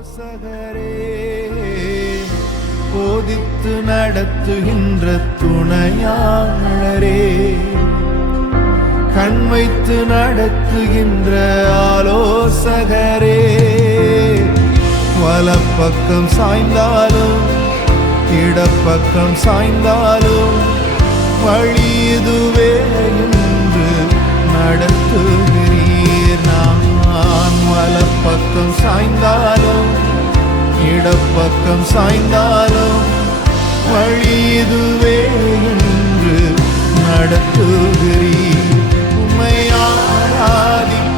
போசகரே, போதித்து நடத்துகின்ற துணையாளரே, கண் வைத்து நடத்துகின்ற ஆலோசகரே, வலப்பக்கம் சாய்ந்தாலும் இடப்பக்கம் சாய்ந்தாலும் வழி இதுவே என்று நடத்துகிறீர். நான் வலப்பக்கம் சாய்ந்தாலும் இடப்பக்கம் சாய்ந்தாலும் வழி இதுவே என்று நடத்துகிறீர். உம்மை ஆராதிக்கிறேன்,